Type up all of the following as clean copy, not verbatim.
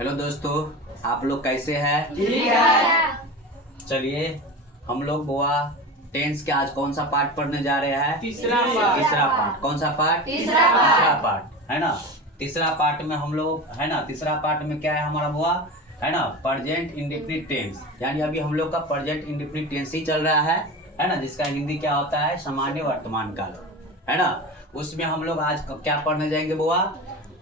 Hello दोस्तों, आप लोग कैसे हैं? ठीक है। चलिए हम लोग बुआ टेंस के आज कौन सा पार्ट पढ़ने जा रहे हैं? तीसरा पार्ट। कौन सा पार्ट? तीसरा पार्ट है ना। तीसरा पार्ट में हम लोग है ना, तीसरा पार्ट में क्या है हमारा बुआ, है ना, प्रेजेंट इंडेफिनिट टेंस। यानी अभी हम लोग का प्रेजेंट इंडेफिनिट टेंस ही चल रहा है ना, जिसका हिंदी क्या होता है, सामान्य वर्तमान काल, है ना। उसमें हम लोग आज क्या पढ़ने जाएंगे बुआ?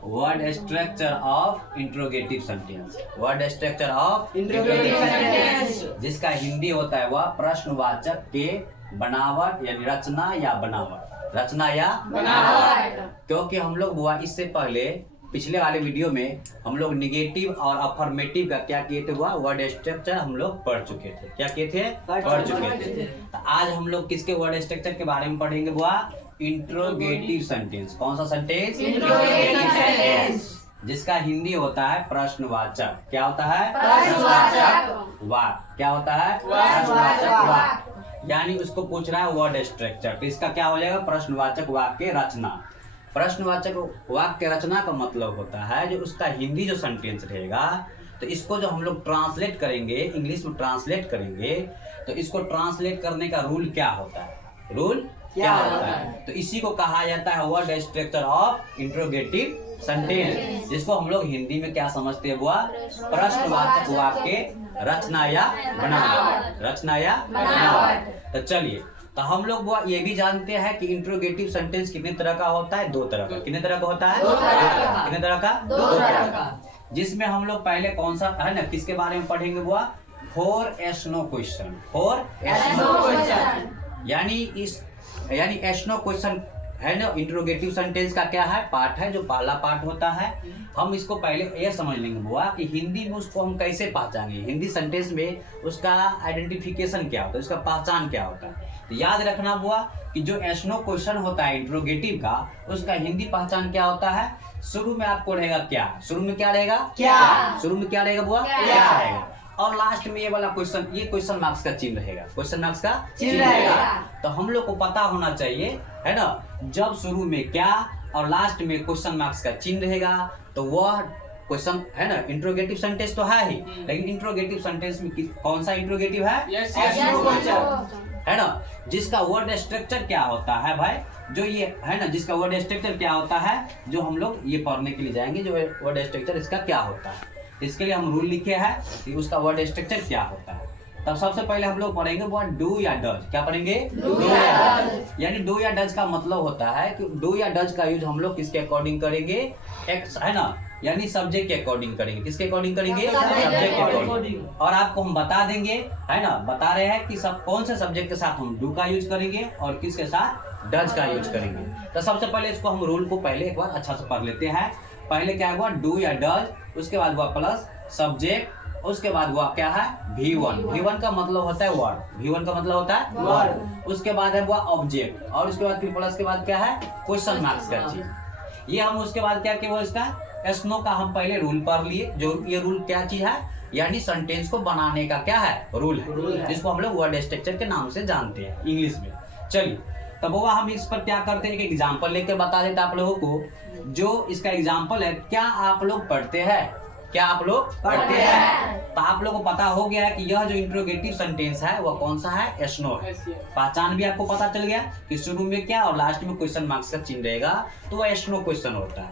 Word structure of interrogative sentence. Word structure of interrogative sentence, जिसका हिंदी होता है वह प्रश्नवाचक के बनावट यानी रचना या बनावट, रचना या बनावट। क्योंकि हम लोग बुआ इससे पहले पिछले वाले वीडियो में हम लोग निगेटिव और अफर्मेटिव का क्या किए थे बुआ, वर्ड स्ट्रक्चर हम लोग पढ़ चुके थे। क्या किए थे? पढ़ चुके थे। तो आज हम लोग किसके वर्ड स्ट्रक्चर के बारे में पढ़ेंगे बुआ? Interrogative sentence. कौन सा सेंटेंस? इंट्रोगेटिव सेंटेंस, जिसका हिंदी होता है प्रश्नवाचक। क्या होता है? प्रश्नवाचक वाक्य। क्या होता है? प्रश्नवाचक वाक्य। यानी उसको पूछ रहा है वर्ड स्ट्रक्चर, तो इसका क्या हो जाएगा? प्रश्नवाचक वाक्य रचना। प्रश्नवाचक वाक्य रचना का मतलब होता है जो उसका हिंदी जो सेंटेंस रहेगा, तो इसको जो हम लोग ट्रांसलेट करेंगे, इंग्लिश में ट्रांसलेट करेंगे, तो इसको ट्रांसलेट करने का रूल क्या होता है? रूल क्या होता है? तो इसी को कहा जाता है word structure of interrogative sentence, जिसको हम लोग हिंदी में क्या समझते हैं बुआ? प्रश्नवाचक वाक्य रचना या बनावट, रचना या बनावट। तो चलिए, तो हम लोग बुआ ये भी जानते हैं कि इंट्रोगेटिव सेंटेंस कितने तरह का होता है? दो तरह का। कितने तरह का होता है? दो तरह का। कितने तरह का? दो तरह का। जिसमें हम लोग पहले कौन सा है ना, किसके बारे में पढ़ेंगे बुआ? For yes no question. For yes no question यानी एस नो क्वेश्चन है ना, इंट्रोगेटिव सेंटेंस का क्या है? पार्ट है, जो पहला पार्ट होता है। हम इसको पहले ये समझ लेंगे बुआ कि हिंदी में उसको हम कैसे पहचानेंगे, हिंदी सेंटेंस में उसका आइडेंटिफिकेशन क्या होता है, उसका पहचान क्या होता है। तो याद रखना बुआ कि जो एस नो क्वेश्चन होता है इंट्रोगेटिव का, उसका हिंदी पहचान क्या होता है? शुरू में आपको रहेगा क्या? शुरू में क्या रहेगा? क्या? शुरू में क्या रहेगा बुआ? क्या रहेगा। और लास्ट में ये वाला क्वेश्चन, ये क्वेश्चन मार्क्स का चिन्ह रहेगा। क्वेश्चन मार्क्स का चिन्ह रहेगा। तो हम लोग को पता होना चाहिए, है ना, जब शुरू में क्या और लास्ट में क्वेश्चन मार्क्स का चिन्ह रहेगा, तो वह क्वेश्चन है ना, इंट्रोगेटिव सेंटेंस तो है ही, लेकिन इंट्रोगेटिव सेंटेंस में कौन सा इंट्रोगेटिव है? Yes, है ना। जिसका वर्ड स्ट्रक्चर क्या होता है भाई, जो ये है ना, जिसका वर्ड स्ट्रक्चर क्या होता है, जो हम लोग ये पढ़ने के लिए जाएंगे, जो वर्ड स्ट्रक्चर इसका क्या होता है, इसके लिए हम रूल लिखे हैं कि उसका वर्ड स्ट्रक्चर क्या होता है। तब सबसे पहले हम लोग पढ़ेंगे वो डू या डज। क्या पढ़ेंगे? डू या डज। यानी डू या डज का मतलब होता है कि डू या डज का यूज हम लोग किसके अकॉर्डिंग करेंगे? एक्स है ना, यानी सब्जेक्ट के अकॉर्डिंग करेंगे। किसके अकॉर्डिंग करेंगे? सब्जेक्ट के अकॉर्डिंग। और आपको हम बता देंगे, है ना, बता रहे हैं कि सब कौन से सब्जेक्ट के साथ हम डू का यूज करेंगे और किसके साथ डज का यूज करेंगे। तो सबसे पहले इसको हम रूल को पहले एक बार अच्छा से पढ़ लेते हैं। पहले क्या हुआ? डू या डज, उसके बाद हुआ प्लस सब्जेक्ट, उसके बाद हुआ क्या है? V1। V1 का मतलब होता है वर्ड। V1 का मतलब होता है वर्ड। उसके बाद है हुआ ऑब्जेक्ट, और उसके बाद फिर प्लस के बाद क्या है? क्वेश्चन मार्क्स का चीज। ये हम उसके बाद क्या किए, वो इसका एस्नो का हम पहले रूल पढ़ लिए। जो ये रूल क्या चीज है, यानी सेंटेंस को बनाने का क्या है? रूल है, जिसको हम लोग वर्ड स्ट्रक्चर के नाम से जानते हैं इंग्लिश में। चलिए, तब वो हम इस पर क्या करते हैं, एक एग्जाम्पल लेकर बता देते आप लोगों को। जो इसका एग्जाम्पल है, क्या आप लोग पढ़ते हैं? क्या आप लोग पढ़ते हैं? तो आप लोगों को पता हो गया है कि यह जो इंट्रोगेटिव सेंटेंस है वह कौन सा है? एस नो है। पहचान भी आपको पता चल गया कि शुरू में क्या और लास्ट में क्वेश्चन मार्क्स का चिन्ह रहेगा, तो वह एस नो क्वेश्चन होता है।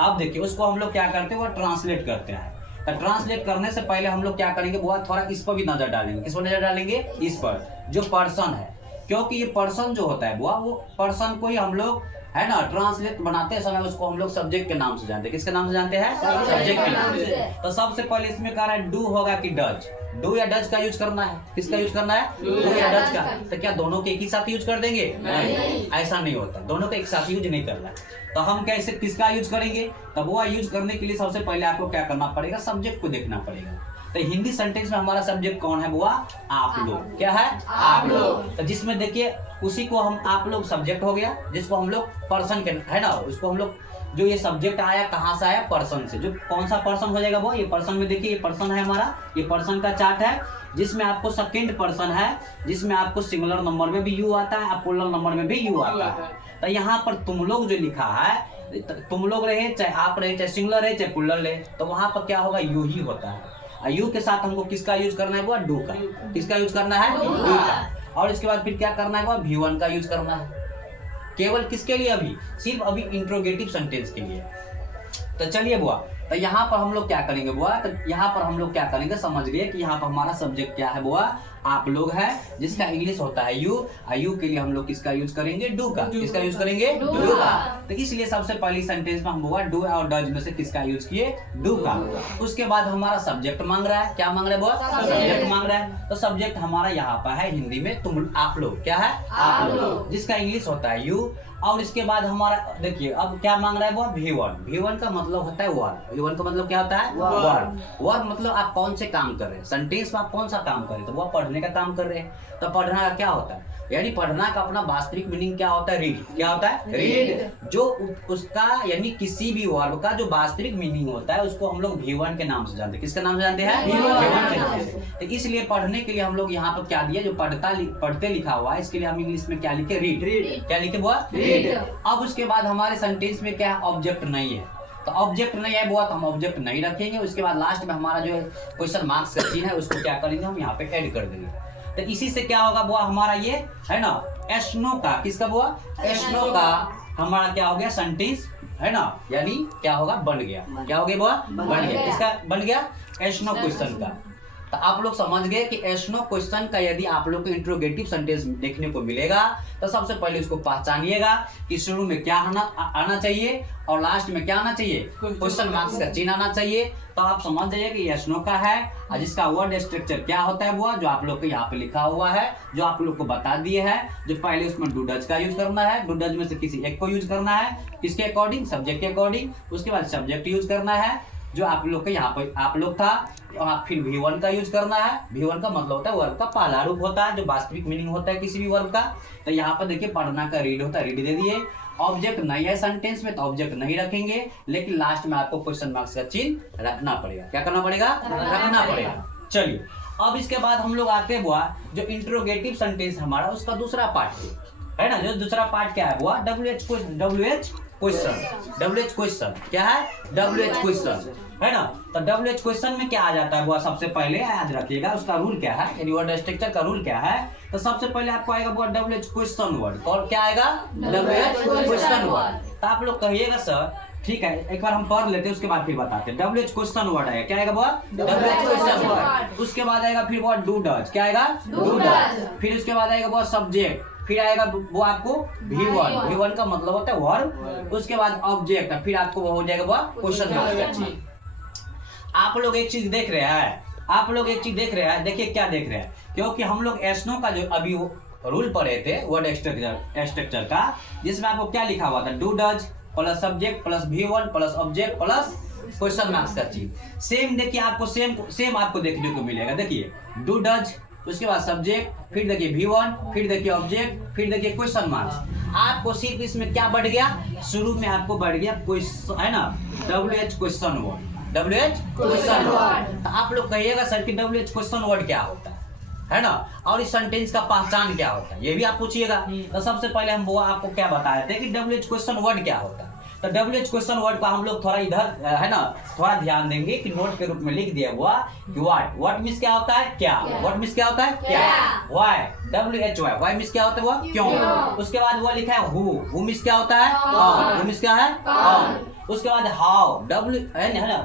अब देखिए, उसको हम लोग क्या करते हैं, वह ट्रांसलेट करते हैं। तो ट्रांसलेट करने से पहले हम लोग क्या करेंगे बुआ, थोड़ा इस पर भी नजर डालेंगे। किस पर नजर डालेंगे? इस पर, जो पर्सन है। क्योंकि ये पर्सन जो होता है बुआ, वो पर्सन को ही हम लोग है ना ट्रांसलेट बनाते समय उसको हम लोग सब्जेक्ट के नाम से जानते हैं। किसके नाम से जानते हैं? सब्जेक्ट के नाम से। तो सबसे पहले इसमें कह रहा है डू होगा कि डज। डू या डज का यूज करना है। किसका यूज करना है? डू या डज का। तो क्या दोनों के एक ही साथ यूज कर देंगे? नहीं, ऐसा नहीं होता, दोनों का एक साथ यूज नहीं करना है। तो हम कैसे किसका यूज करेंगे? तब वो यूज करने के लिए सबसे पहले आपको क्या करना पड़ेगा? सब्जेक्ट को देखना पड़ेगा। तो हिंदी सेंटेंस में हमारा सब्जेक्ट कौन है बुआ? आप लोग। क्या है? आप लोग। तो जिसमें देखिए, उसी को हम आप लोग सब्जेक्ट हो गया, जिसको हम लोग पर्सन के है ना, उसको हम लोग जो ये सब्जेक्ट आया कहाँ से आया? पर्सन से। जो कौन सा पर्सन हो जाएगा वो? ये पर्सन में देखिए, ये पर्सन है हमारा, ये पर्सन का चार्ट है, जिसमें आपको सेकंड पर्सन है, जिसमें आपको सिंगुलर नंबर में भी यू आता है और प्लूरल नंबर में भी यू आता है। तो यहाँ पर तुम लोग जो लिखा है, तुम लोग रहे चाहे आप रहे चाहे सिंगुलर रहे चाहे प्लूरल रहे, तो वहां पर क्या होगा, यू ही होता है। यू के साथ हमको किसका यूज करना है, वो डू का। किसका यूज करना है, डू का। और इसके बाद फिर क्या करना है, वो V1 का यूज करना है। केवल किसके लिए, अभी सिर्फ अभी इंट्रोगेटिव सेंटेंस के लिए। तो चलिए बुआ, तो यहाँ पर हम लोग क्या करेंगे बुआ, तो यहाँ पर हम लोग क्या करेंगे, समझ गए कि यहाँ पर हमारा सब्जेक्ट क्या है बुआ, आप लोग है, जिसका इंग्लिश होता है यू। यू के लिए हम लोग किसका यूज करेंगे, डू का। किसका यूज करेंगे, डू का। तो इसलिए सबसे पहली सेंटेंस में हम बुआ डू और डज में से किसका यूज किए, डू का। उसके बाद हमारा सब्जेक्ट मांग रहा है, क्या मांग रहा है बुआ, सब्जेक्ट मांग रहा है। तो सब्जेक्ट हमारा यहाँ पर है हिंदी में तुम आप लोग, क्या है, आप लोग, जिसका इंग्लिश होता है यू। और इसके बाद हमारा देखिए अब क्या मांग रहा है वो V1। V1 का मतलब होता है वर्ब। V1 का मतलब क्या होता है, वर्ब। वर्ब मतलब आप कौन से काम कर रहे हैं, सेंटेंस में आप कौन सा काम कर रहे हैं, तो वो पढ़ने का काम कर रहे हैं। तो पढ़ना का क्या होता है, यानी पढ़ना का अपना वास्तविक मीनिंग क्या होता है, रीड। क्या होता है, रीड। जो उसका यानी किसी भी वर्ब का जो वास्तविक मीनिंग होता है उसको हम लोग V1 के नाम से जानते हैं। किसके नाम से जानते हैं, V1 के नाम से। तो इसलिए पढ़ने के लिए हम लोग यहाँ पर क्या दिया, जो पढ़ते लिखा हुआ है, इसके लिए हम इंग्लिश में क्या लिखे, रीड। क्या लिखे बुआ, रीड। अब उसके बाद हमारे सेंटेंस में क्या है, ऑब्जेक्ट नहीं है। तो ऑब्जेक्ट नहीं है बुआ, तो हम ऑब्जेक्ट नहीं रखेंगे। उसके बाद लास्ट में हमारा जो क्वेश्चन मार्क्स का चिन्ह है उसको क्या करेंगे, हम यहाँ पे ऐड कर देंगे। तो इसी से क्या होगा बुआ, हमारा ये है ना एस्नो का, किसका बुआ, एस्नो का हमारा क्या हो गया, सेंटेंस है ना, यानी क्या होगा, बन गया। क्या हो गया बुआ, बन गया। किसका बन गया, एस्नो क्वेश्चन का। तो आप लोग समझ गए कि एस्नो क्वेश्चन का यदि आप लोग को इंट्रोगेटिव सेंटेंस देखने को मिलेगा तो सबसे पहले उसको पहचानिएगा कि शुरू में क्या आना चाहिए और लास्ट में क्या आना चाहिए, क्वेश्चन मार्क्स का चिन्ह आना चाहिए। तो आप समझ जाइए कि एस्नो का है, और जिसका वर्ड स्ट्रक्चर क्या होता है वो जो आप लोग को यहाँ पे लिखा हुआ है, जो आप लोग को बता दिए है। जो पहले उसमें डू डज का यूज करना है, डू डज में से किसी एक को यूज करना है, किसके अकॉर्डिंग, सब्जेक्ट के अकॉर्डिंग। उसके बाद सब्जेक्ट यूज करना है जो आप लोग के यहाँ पे आप लोग था, और फिर V1 का यूज करना है। V1 का मतलब होता है वर्ब का पहला रूप होता है, जो वास्तविक मीनिंग होता है किसी भी वर्ब का। तो यहाँ पर देखिए पढ़ना का रीड होता है, रीड दे दिए। ऑब्जेक्ट नहीं है सेंटेंस में तो ऑब्जेक्ट नहीं रखेंगे, लेकिन लास्ट में आपको क्वेश्चन मार्क्स का चिन्ह रखना पड़ेगा। क्या करना पड़ेगा, रखना पड़ेगा। चलिए अब इसके बाद हम लोग आते हैं बुआ, जो इंट्रोगेटिव सेंटेंस हमारा उसका दूसरा पार्ट है ना। जो दूसरा पार्ट क्या है बुआ, WH क्वेश्चन। क्या है, WH क्वेश्चन है ना। तो WH क्वेश्चन में क्या आ जाता है बुआ, सबसे पहले याद रखिएगा उसका रूल क्या है, यानी वर्ड स्ट्रक्चर का रूल क्या है। तो सबसे पहले आपको आएगा बुआ WH क्वेश्चन वर्ड। और क्या आएगा, WH क्वेश्चन वर्ड। तो आप लोग कहिएगा सर ठीक है, एक बार हम पढ़ लेते हैं उसके बाद फिर बताते हैं। WH क्वेश्चन वर्ड आएगा, क्या आएगा बुआ, WH क्वेश्चन वर्ड। उसके बाद आएगा फिर बुआ डू डज, क्या आएगा, डू डज। फिर उसके बाद आएगा बुआ सब्जेक्ट, फिर आएगा वो आपको V1 का मतलब होता है वर्ब। उसके बाद ऑब्जेक्ट, फिर आपको वो हो जाएगा वो क्वेश्चन मार्क्स। आप लोग एक चीज देख रहे हैं, देखिए क्या देख रहे हैं, क्योंकि हम लोग एस्नो का जो अभी रूल पढ़े थे वर्ड स्ट्रक्चर का, जिसमें आपको क्या लिखा हुआ था, do does plus subject plus V1 plus object plus question marks का चिन्ह। सेम देखिए आपको सेम आपको देखने को मिलेगा। देखिए डू डज, उसके बाद सब्जेक्ट, फिर देखिए V1, फिर देखिए ऑब्जेक्ट, फिर देखिए क्वेश्चन मार्क्स। आपको सिर्फ इसमें क्या बढ़ गया, शुरू में आपको बढ़ गया है ना WH question word, WH question word. आप लोग कहिएगा सर कि WH क्वेश्चन वर्ड क्या होता है ना, और इस सेंटेंस का पहचान क्या होता है, ये भी आप पूछिएगा। तो सबसे पहले हम वो आपको क्या बताए थे कि WH क्वेश्चन वर्ड क्या होता है। तो WH क्वेश्चन वर्ड को हम लोग थोड़ा इधर है ना थोड़ा ध्यान देंगे कि नोट के रूप में लिख दिया हुआ कि व्हाट मींस क्या होता है, क्या। व्हाट मींस क्या होता है, क्या। व्हाई, WHY मींस क्या होता है, वो क्यों। उसके बाद वो लिखा है हु मींस क्या होता है, कौन। हु मींस क्या है, कौन। उसके बाद हाउ, W है ना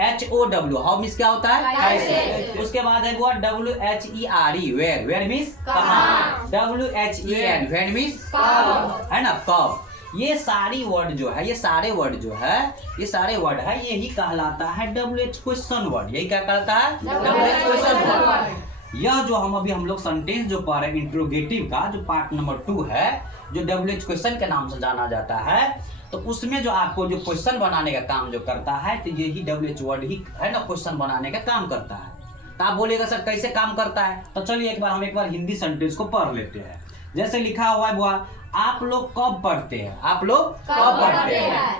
HOW, हाउ मींस क्या होता है, कैसे। उसके बाद है वो WHERE, वेयर मींस कहां। WHEN, व्हेन मींस कब, है ना कब। ये सारे वर्ड जो है ये सारे वर्ड है यही कहलाता है WH क्वेश्चन वर्ड। यही क्या कहलाता है, WH क्वेश्चन वर्ड। यह जो हम लोग सेंटेंस जो पढ़ रहे हैं इंट्रोगेटिव का जो पार्ट नंबर 2 है, जो WH क्वेश्चन के नाम से जाना जाता है, तो उसमें जो आपको जो क्वेश्चन बनाने का काम जो करता है, तो यही WH वर्ड ही है ना क्वेश्चन बनाने का काम करता है। तो आप बोलिएगा सर कैसे काम करता है, तो चलिए हम एक बार हिंदी सेंटेंस को पढ़ लेते हैं। जैसे लिखा हुआ है बुआ, आप लोग कब पढ़ते हैं।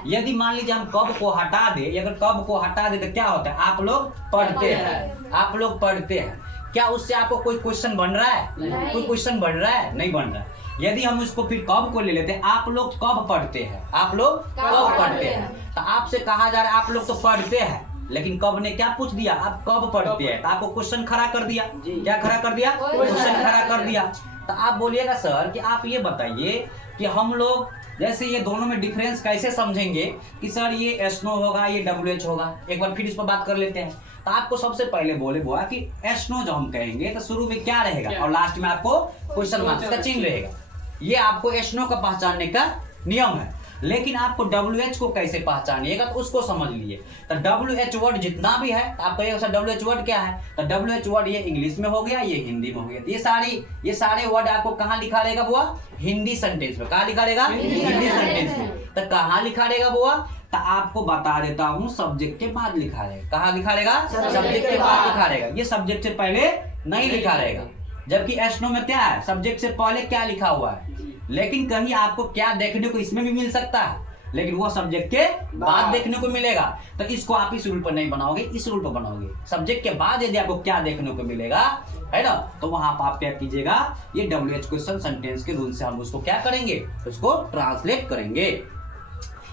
यदि मान लीजिए हम कब को हटा दे, अगर कब को हटा दे तो क्या होता है, आप लोग पढ़ते हैं। क्या उससे आपको कोई क्वेश्चन बन रहा है, कोई क्वेश्चन बन रहा है, नहीं बन रहा है। यदि हम इसको फिर कब को ले लेते हैं, आप लोग कब पढ़ते हैं, आप लोग कब पढ़ते हैं, तो आपसे कहा जा रहा है आप लोग तो पढ़ते हैं, लेकिन कब ने क्या पूछ दिया, आप कब पढ़ते हैं, तो आपको क्वेश्चन खड़ा कर दिया। क्या खड़ा कर दिया, क्वेश्चन खड़ा कर दिया। तो आप बोलिएगा सर कि आप ये बताइए कि हम लोग जैसे ये दोनों में डिफरेंस कैसे समझेंगे कि सर ये एस्नो होगा ये WH होगा। एक बार फिर इस पर बात कर लेते हैं। तो आपको सबसे पहले बोले बुआ कि एस्नो जो हम कहेंगे तो शुरू में क्या रहेगा और लास्ट में आपको क्वेश्चन मार्क्स का चिन्ह रहेगा। ये आपको एस्नो का पहचानने का नियम है। लेकिन आपको WH को कैसे पहचानिएगा तो उसको समझ लिए। तो WH वर्ड जितना भी है तो आप कहिएगा सर WH वर्ड क्या है, तो WH वर्ड ये इंग्लिश में हो गया, ये हिंदी में हो गया। ये सारे वर्ड आपको कहाँ लिखा रहेगा बुआ, हिंदी सेंटेंस में। कहाँ लिखा रहेगा, हिंदी सेंटेंस में। तो कहाँ लिखा रहेगा बुआ, तो आपको बता देता हूँ सब्जेक्ट के बाद लिखा रहेगा। कहाँ लिखा रहेगा, सब्जेक्ट के बाद लिखा रहेगा। ये सब्जेक्ट से पहले नहीं लिखा रहेगा। जबकि एस्नो में क्या है, सब्जेक्ट से पहले क्या लिखा हुआ है। लेकिन कहीं आपको क्या देखने को इसमें भी मिल सकता है, लेकिन वो सब्जेक्ट के बाद देखने को मिलेगा। तो इसको आप इस रूल पर नहीं बनाओगे, इस रूल पर बनाओगे। सब्जेक्ट के बाद यदि आपको क्या देखने को मिलेगा है ना, तो वहां पर आप क्या कीजिएगा, ये WH क्वेश्चन सेंटेंस के रूल से हम उसको क्या करेंगे, उसको ट्रांसलेट करेंगे।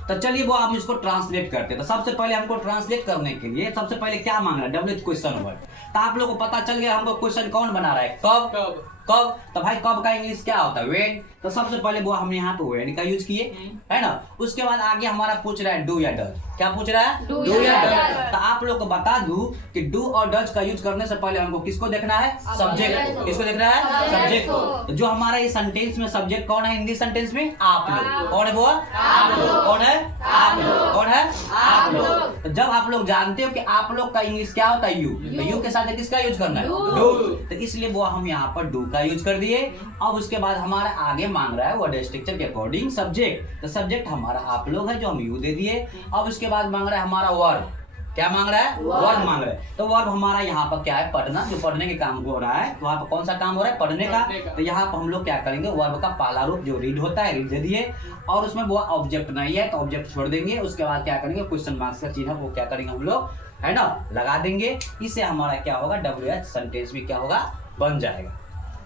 तो चलिए वो आप इसको ट्रांसलेट करते हैं। तो सबसे पहले हमको ट्रांसलेट करने के लिए सबसे पहले क्या मांग रहा है, WH क्वेश्चन वर्ड। तो आप लोगों को पता चल गया हमको क्वेश्चन कौन बना रहा है, कब। तो भाई कब का इंग्लिश क्या होता है, व्हेन। तो सबसे पहले वो हमने यहाँ पे व्हेन का यूज किए है ना। उसके बाद आगे हमारा पूछ रहा है डू या डज। क्या पूछ रहा है, डू या डज। तो आप लोग को बता दूं कि डू और डज का यूज करने से पहले हमको किसको देखना है, सब्जेक्ट को। किसको देखना है, सब्जेक्ट को। तो जो हमारा ये सेंटेंस में सब्जेक्ट कौन है हिंदी सेंटेंस में, आप लोग। कौन है वो, आप लोग। कौन है, आप लोग। कौन है, आप लोग। तो जब आप लोग जानते हो कि आप लोग का इंग्लिश क्या होता है, यू, तो यू के साथ किसका यूज करना है, डू। तो इसलिए वो हम यहाँ पर डू का यूज कर दिए। अब उसके बाद हमारा आगे मांग रहा है वर्ड स्ट्रक्चर के अकॉर्डिंग सब्जेक्ट। तो सब्जेक्ट हमारा आप लोग है जो हम यू दे दिए। अब उसके बाद मांग रहा है हमारा वर्ब। क्या मांग रहा है, वर्ब मांग रहा है। तो वर्ब हमारा यहाँ पर क्या है, पढ़ना। जो पढ़ने के काम हो रहा है, तो वहाँ पर कौन सा काम हो रहा है, पढ़ने का। तो यहाँ पर हम लोग क्या करेंगे, वर्ब का पहला रूप जो रीड होता है, रीड दे दिए। और उसमें वो ऑब्जेक्ट नहीं है तो ऑब्जेक्ट छोड़ देंगे। उसके बाद क्या करेंगे, क्वेश्चन मार्क्स का चिन्ह वो क्या करेंगे हम लोग, है ना, लगा देंगे। इससे हमारा क्या होगा, WH सेंटेंस भी क्या होगा, बन जाएगा।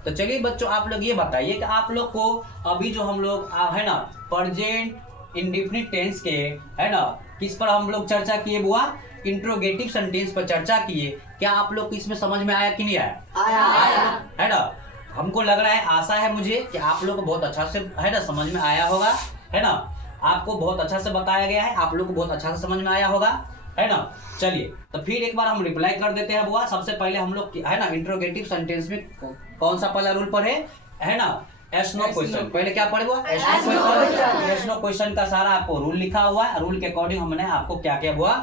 तो चलिए बच्चों आप लोग ये बताइए कि आप लोग को अभी जो हम लोग है ना प्रेजेंट इंडेफिनिट टेंस के है ना किस पर हम लोग चर्चा किए बुआ, इंट्रोगेटिव सेंटेंस पर चर्चा किए। क्या आप लोग को इसमें समझ में आया कि नहीं आया, है ना। हमको लग रहा है, आशा है मुझे कि आप लोग को बहुत अच्छा से है ना समझ में आया होगा, है ना। आपको बहुत अच्छा से बताया गया है, आप लोग को बहुत अच्छा से समझ में आया होगा, है ना। चलिए तो फिर एक बार हम रिप्लाई कर देते हैं बुआ। सबसे पहले हम लोग है ना इंट्रोगेटिव सेंटेंस में कौन सा पहला रूल पढ़े, है ना, एस्नो क्वेश्चन। पहले क्या पढ़े बुआ, एस्नो क्वेश्चन। एस्नो क्वेश्चन का सारा आपको रूल लिखा हुआ है। रूल के अकॉर्डिंग हमने आपको क्या क्या बुआ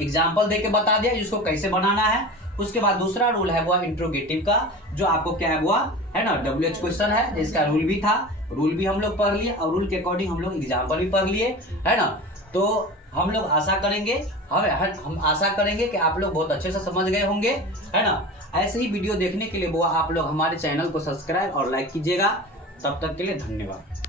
एग्जाम्पल दे के बता दिया इसको कैसे बनाना है। उसके बाद दूसरा रूल है बुआ इंट्रोगेटिव का, जो आपको क्या है बुआ, है ना, WH क्वेश्चन है जिसका रूल भी था। रूल भी हम लोग पढ़ लिए और रूल के अकॉर्डिंग हम लोग एग्जाम्पल भी पढ़ लिए, है ना। तो हम लोग आशा करेंगे, हम आशा करेंगे कि आप लोग बहुत अच्छे से समझ गए होंगे, है ना। ऐसे ही वीडियो देखने के लिए बुआ आप लोग हमारे चैनल को सब्सक्राइब और लाइक कीजिएगा। तब तक के लिए धन्यवाद।